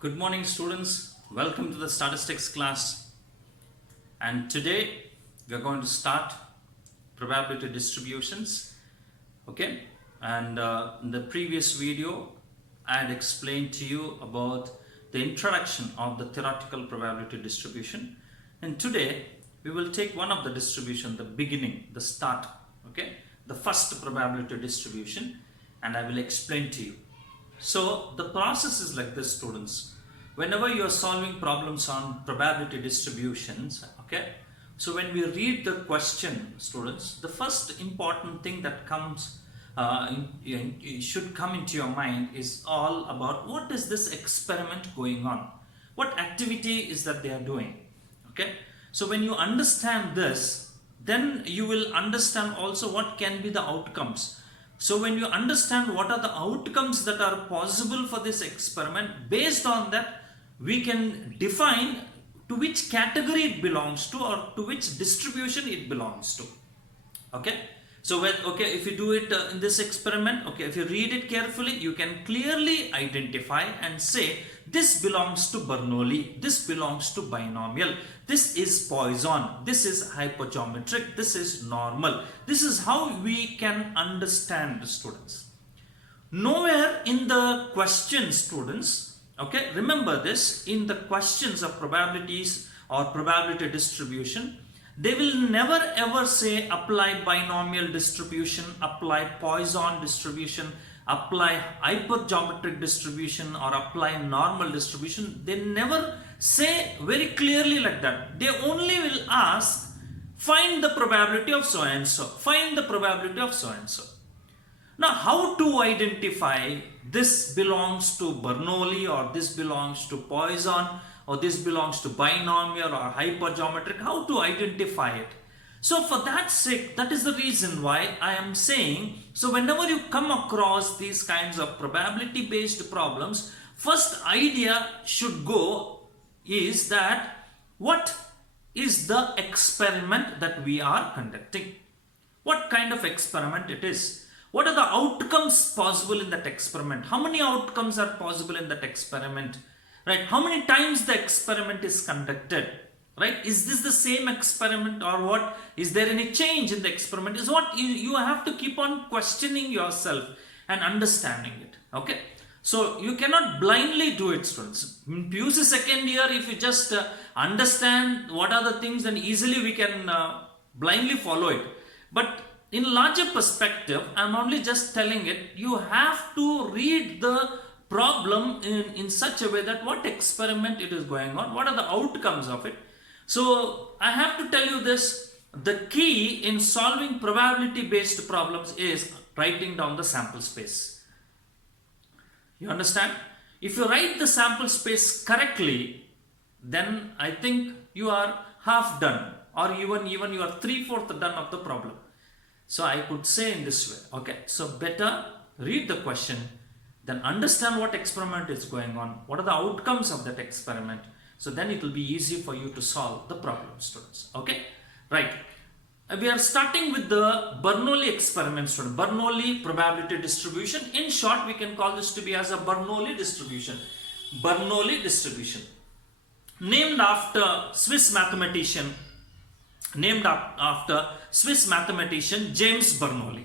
Good morning, students. Welcome to the statistics class. And today we are going to start probability distributions. Okay. And in the previous video, I had explained to you about the introduction of the theoretical probability distribution. And today we will take one of the distribution, the beginning, the start. Okay. The first probability distribution, and I will explain to you. So the process is like this, students. Whenever you are solving problems on probability distributions, okay, so when we read the question, students, the first important thing that comes should come into your mind is all about what is this experiment going on, what activity is that they are doing. Okay, so when you understand this, then you will understand also what can be the outcomes. So when you understand what are the outcomes that are possible for this experiment, based on that we can define to which category it belongs to or to which distribution it belongs to. Okay, so if you do it in this experiment, okay, if you read it carefully, you can clearly identify and say this belongs to Bernoulli, this belongs to binomial, this is Poisson, this is hypergeometric, this is normal. This is how we can understand, students. Nowhere in the question, students, okay, remember this, in the questions of probabilities or probability distribution, they will never ever say apply binomial distribution, apply Poisson distribution, apply hypergeometric distribution, or apply normal distribution. They never say very clearly like that. They only will ask, find the probability of so and so, find the probability of so and so. Now, how to identify this belongs to Bernoulli, or this belongs to Poisson, or this belongs to binomial or hypergeometric? How to identify it? So for that sake, that is the reason why I am saying, so whenever you come across these kinds of probability based problems, first idea should go is that what is the experiment that we are conducting? What kind of experiment it is? What are the outcomes possible in that experiment? How many outcomes are possible in that experiment? Right? How many times the experiment is conducted? Right? Is this the same experiment or what? Is there any change in the experiment? Is what you have to keep on questioning yourself and understanding it. Okay? So you cannot blindly do it, students. In PUC second year, if you just understand what are the things, then easily we can blindly follow it. But in larger perspective, I'm only just telling it, you have to read the problem in such a way that what experiment it is going on, what are the outcomes of it. So I have to tell you this, the key in solving probability based problems is writing down the sample space. You understand? If you write the sample space correctly, then I think you are half done, or even you are 3/4 done of the problem. So I could say in this way, okay, so better read the question, then understand what experiment is going on, what are the outcomes of that experiment. So then it will be easy for you to solve the problem, students. Okay, right. We are starting with the Bernoulli experiment, student. Bernoulli probability distribution. In short, we can call this to be as a Bernoulli distribution. Bernoulli distribution, named after Swiss mathematician, James Bernoulli.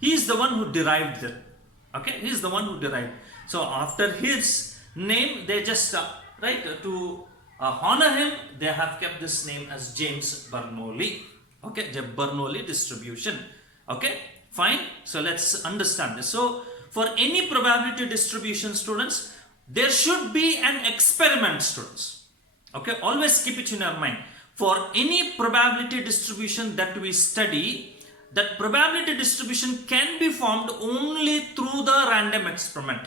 He is the one who derived it. Okay, he is the one who derived. So after his name, they just to honor him, they have kept this name as James Bernoulli. Okay, the Bernoulli distribution. Okay, fine. So let's understand this. So for any probability distribution, students, there should be an experiment, students. Okay, always keep it in your mind. For any probability distribution that we study, that probability distribution can be formed only through the random experiment.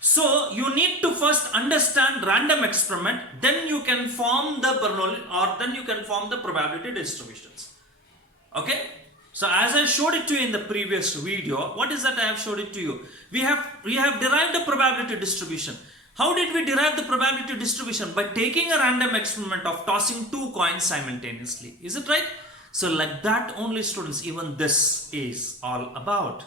So you need to first understand random experiment, then you can form the Bernoulli, or then you can form the probability distributions. Okay? So as I showed it to you in the previous video, what is that I have showed it to you? We have derived a probability distribution. How did we derive the probability distribution? By taking a random experiment of tossing two coins simultaneously. Is it right? So like that only, students, even this is all about.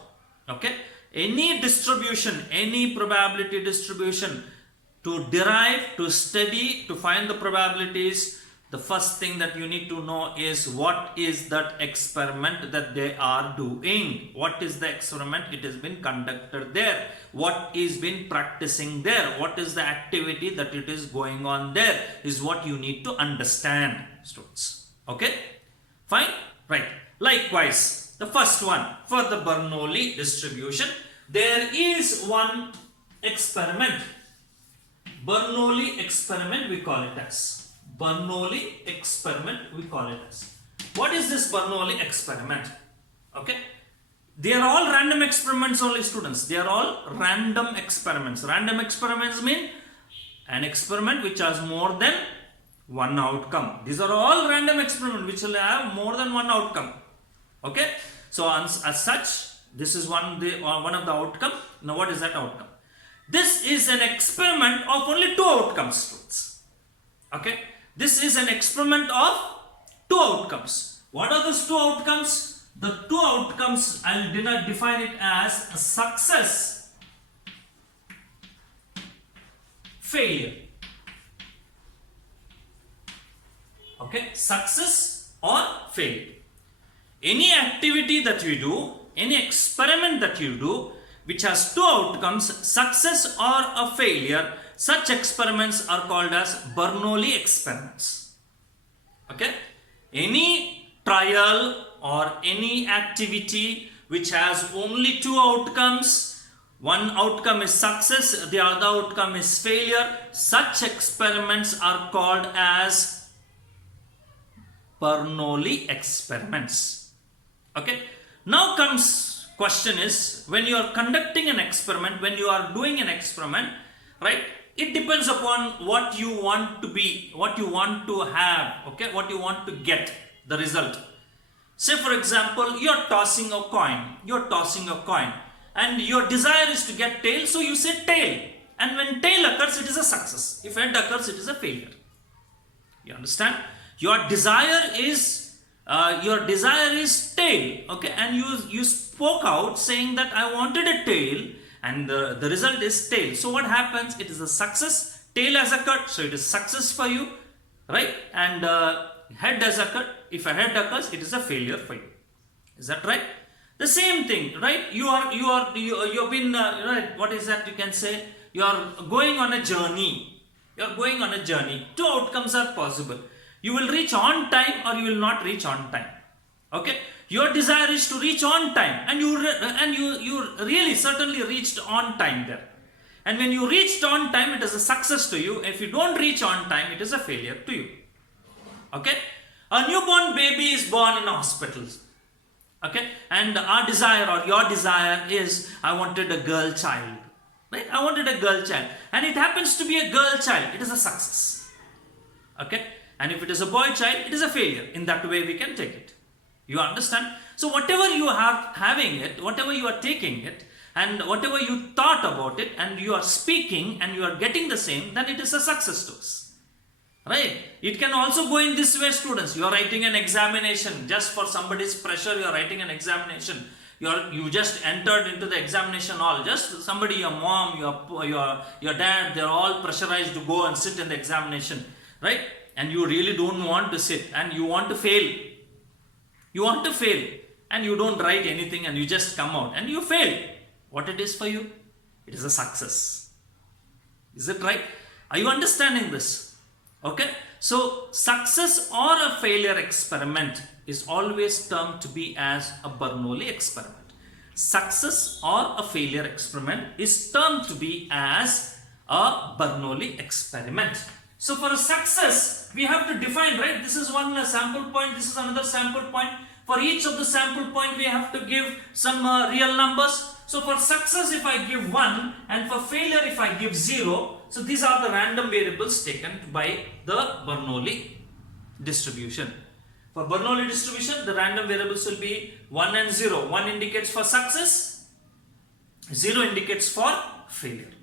Okay? Any distribution, any probability distribution, to derive, to study, to find the probabilities, the first thing that you need to know is what is that experiment that they are doing. What is the experiment? It has been conducted there. What is been practicing there? What is the activity that it is going on there is what you need to understand, students. Okay? Fine? Right. Likewise, the first one for the Bernoulli distribution, there is one experiment. Bernoulli experiment we call it as. Bernoulli experiment we call it as. What is this Bernoulli experiment? Okay. They are all random experiments only, students. They are all random experiments. Random experiments mean an experiment which has more than one outcome. These are all random experiments which will have more than one outcome. Okay. So as such, this is one of the outcome. Now what is that outcome? This is an experiment of only two outcomes, students. Okay. This is an experiment of two outcomes. What are those two outcomes? The two outcomes, I will define it as a success, failure. Okay, success or failure. Any activity that you do, any experiment that you do, which has two outcomes, success or a failure, such experiments are called as Bernoulli experiments. Okay? Any trial or any activity which has only two outcomes, one outcome is success, the other outcome is failure, such experiments are called as Bernoulli experiments. Okay? Now comes question is, when you are conducting an experiment, when you are doing an experiment, right? It depends upon what you want to be, what you want to have, okay, what you want to get, the result. Say for example, you are tossing a coin, and your desire is to get tail, so you say tail. And when tail occurs, it is a success. If head occurs, it is a failure. You understand? Your desire is tail, okay, and you spoke out saying that I wanted a tail, and the result is tail. So what happens? It is a success. Tail has occurred, so it is success for you, right? And head has occurred. If a head occurs, it is a failure for you. Is that right? The same thing, right? You've been right. What is that? You can say you are going on a journey. You are going on a journey. Two outcomes are possible. You will reach on time or you will not reach on time. Okay. Your desire is to reach on time, and you really certainly reached on time there. And when you reached on time, it is a success to you. If you don't reach on time, it is a failure to you. Okay? A newborn baby is born in a hospital. Okay? And our desire or your desire is, I wanted a girl child. Right? I wanted a girl child. And it happens to be a girl child. It is a success. Okay? And if it is a boy child, it is a failure. In that way, we can take it. You understand? So whatever you are having it, whatever you are taking it, and whatever you thought about it, and you are speaking and you are getting the same, then it is a success to us. Right? It can also go in this way, students. You are writing an examination. Just for somebody's pressure, you are writing an examination. You just entered into the examination hall. Just somebody, your mom, your dad, they are all pressurized to go and sit in the examination. Right? And you really don't want to sit, and you want to fail. You want to fail, and you don't write anything, and you just come out and you fail. What it is for you? It is a success. Is it right? Are you understanding this? Okay. So success or a failure experiment is always termed to be as a Bernoulli experiment. Success or a failure experiment is termed to be as a Bernoulli experiment. So for a success, we have to define, right? This is one sample point, this is another sample point. For each of the sample point, we have to give some real numbers. So for success, if I give 1, and for failure, if I give 0, so these are the random variables taken by the Bernoulli distribution. For Bernoulli distribution, the random variables will be 1 and 0. 1 indicates for success, 0 indicates for failure.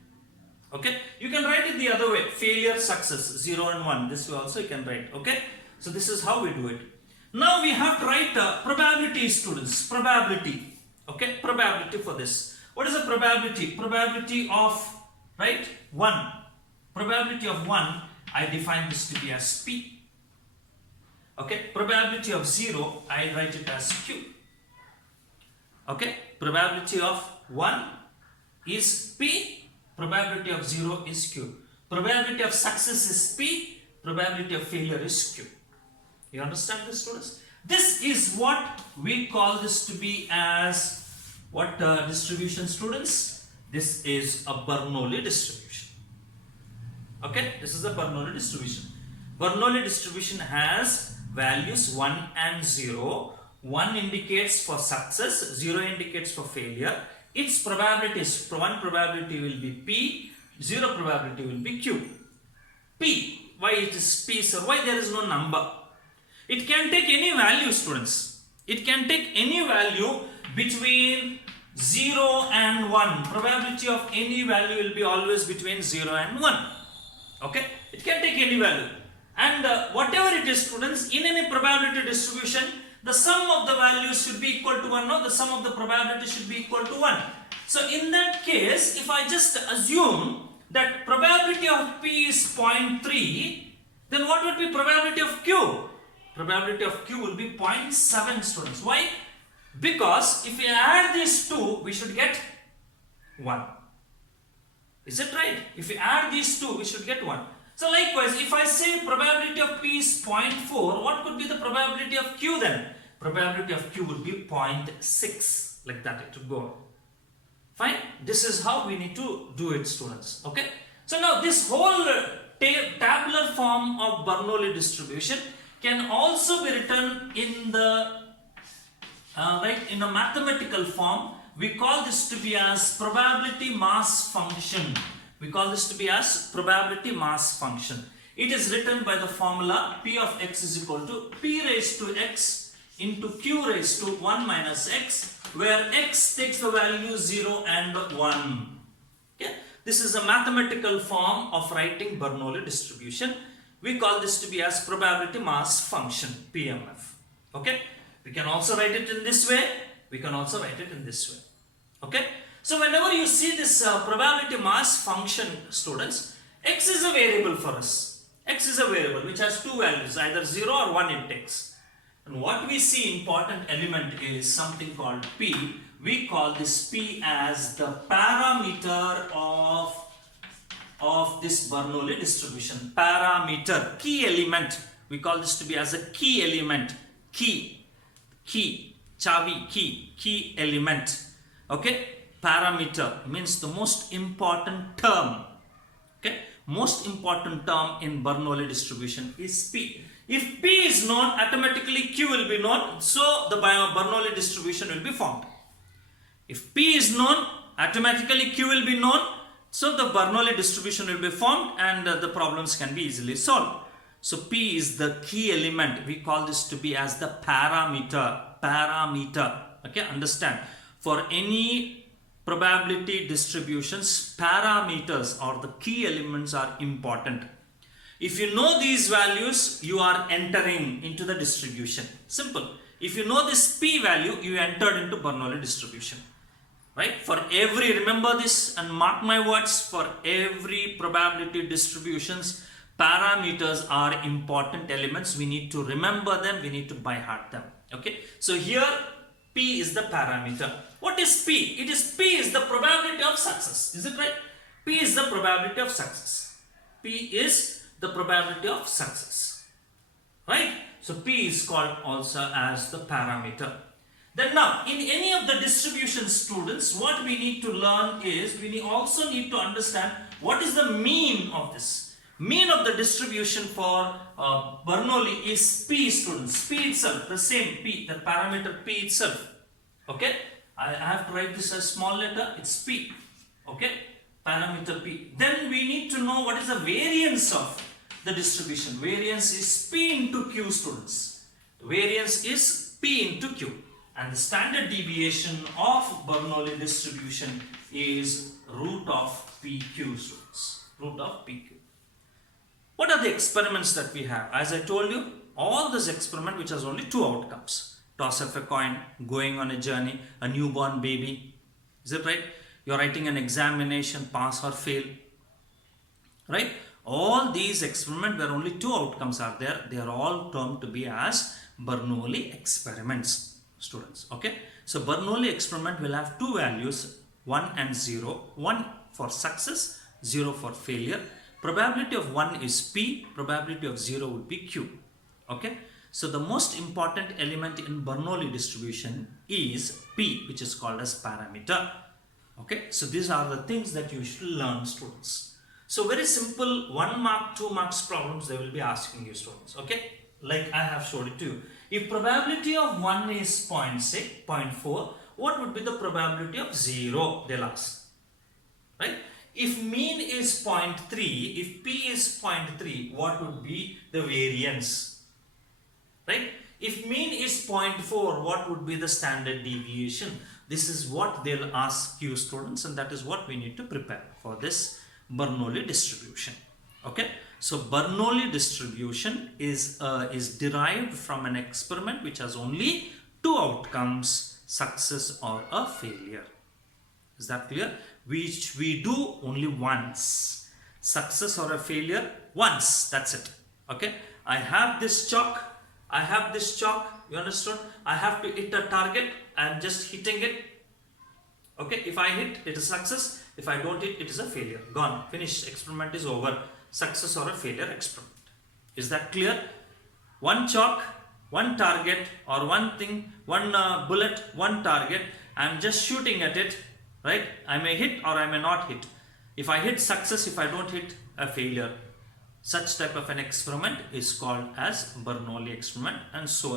Okay, you can write it the other way, failure, success, 0 and 1. This way also you can write. Okay, so this is how we do it. Now we have to write probability, students. Probability. Okay, probability for this. What is a probability? Probability of, right, 1. Probability of 1, I define this to be as P. Okay, probability of 0, I write it as Q. Okay, probability of 1 is P, probability of 0 is Q. Probability of success is P, probability of failure is Q. You understand this, students? This is what we call this to be as what distribution, students? This is a Bernoulli distribution. Okay, this is a Bernoulli distribution. Bernoulli distribution has values 1 and 0. 1 indicates for success, 0 indicates for failure. Its probabilities, 1 probability will be P, 0 probability will be Q. P, why it is P, sir? Why there is no number? It can take any value, students. It can take any value between 0 and 1. Probability of any value will be always between 0 and 1. Okay, it can take any value. And whatever it is, students, in any probability distribution, the sum of the values should be equal to 1. No, the sum of the probability should be equal to 1. So in that case, if I just assume that probability of P is 0.3, then what would be probability of Q? Probability of Q will be 0.7, students. Why? Because if we add these two, we should get 1. Is it right? If we add these two, we should get 1. So likewise, if I say probability of P is 0.4, what could be the probability of Q then? Probability of Q would be 0.6. Like that it would go on. Fine? This is how we need to do it, students. Okay? So now this whole tabular form of Bernoulli distribution can also be written in the in a mathematical form. We call this to be as probability mass function. We call this to be as probability mass function. It is written by the formula P of x is equal to P raised to x into Q raised to 1 minus x, where x takes the value 0 and 1. Okay? This is a mathematical form of writing Bernoulli distribution. We call this to be as probability mass function, PMF. Okay? We can also write it in this way. We can also write it in this way. Okay? So whenever you see this probability mass function, students, x is a variable for us. X is a variable which has two values, either 0 or 1 it takes. And what we see important element is something called P. We call this P as the parameter of this Bernoulli distribution. Parameter, key element. We call this to be as a key element. Key, chavi, key element. Okay? Parameter means the most important term. Okay? Most important term in Bernoulli distribution is P. If P is known, automatically Q will be known, so the Bernoulli distribution will be formed. If P is known, automatically Q will be known, so the Bernoulli distribution will be formed and the problems can be easily solved. So P is the key element. We call this to be as the parameter. Okay, understand. For any probability distributions, parameters or the key elements are important. If you know these values, you are entering into the distribution. Simple. If you know this P value, you entered into Bernoulli distribution. Right? For every, remember this and mark my words, for every probability distributions, parameters are important elements. We need to remember them. We need to by heart them. Okay. So here P is the parameter. What is P? It is P is the probability of success. Is it right? P is the probability of success. P is the probability of success. Right? So P is called also as the parameter. Then now, in any of the distribution, students, what we need to learn is, we also need to understand what is the mean of this. Mean of the distribution for Bernoulli is P, students. P itself, the same P, the parameter P itself. Okay? I have to write this as small letter, it's P. Okay? Parameter P. Then we need to know what is the variance of the distribution. Variance is P into Q, students. Variance is P into Q. And the standard deviation of Bernoulli distribution is root of PQ, students. Root of PQ. What are the experiments that we have? As I told you, all this experiment which has only two outcomes. Toss of a coin, going on a journey, a newborn baby. Is it right? You're writing an examination, pass or fail. Right? All these experiments where only two outcomes are there, they are all termed to be as Bernoulli experiments, students. Okay, so Bernoulli experiment will have two values, 1 and 0, 1 for success, 0 for failure. Probability of 1 is P, probability of 0 would be Q. Okay, so the most important element in Bernoulli distribution is P, which is called as parameter. Okay, so these are the things that you should learn, students. So very simple 1 mark, 2 marks problems they will be asking you, students. Okay, like I have showed it to you. If probability of 1 is 0.6, 0.4, what would be the probability of 0? They'll ask. Right? If mean is 0.3, if P is 0.3, what would be the variance? Right? If mean is 0.4, what would be the standard deviation? This is what they'll ask you, students, and that is what we need to prepare for this Bernoulli distribution. Okay, so Bernoulli distribution is derived from an experiment which has only two outcomes, success or a failure. Is that clear? Which we do only once. Success or a failure once. That's it. Okay, I have this chalk. I have this chalk. You understood? I have to hit a target. I am just hitting it. Okay, if I hit, it is success. If I don't hit, it is a failure. Gone. Finished. Experiment is over. Success or a failure experiment. Is that clear? One chalk, one target, or one thing, one bullet, one target. I am just shooting at it. Right? I may hit or I may not hit. If I hit, success. If I don't hit, a failure. Such type of an experiment is called as Bernoulli experiment, and so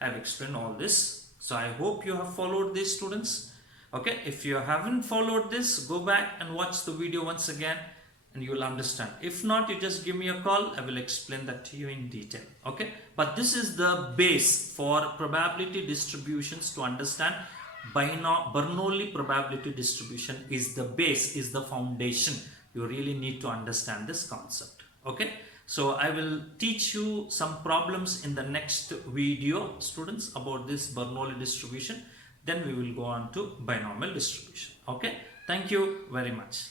I have explained all this. So I hope you have followed this, students. Okay, if you haven't followed this, go back and watch the video once again and you will understand. If not, you just give me a call. I will explain that to you in detail. Okay, but this is the base for probability distributions to understand. Bernoulli probability distribution is the base, is the foundation. You really need to understand this concept. Okay, so I will teach you some problems in the next video, students, about this Bernoulli distribution. Then we will go on to binomial distribution. Okay, thank you very much.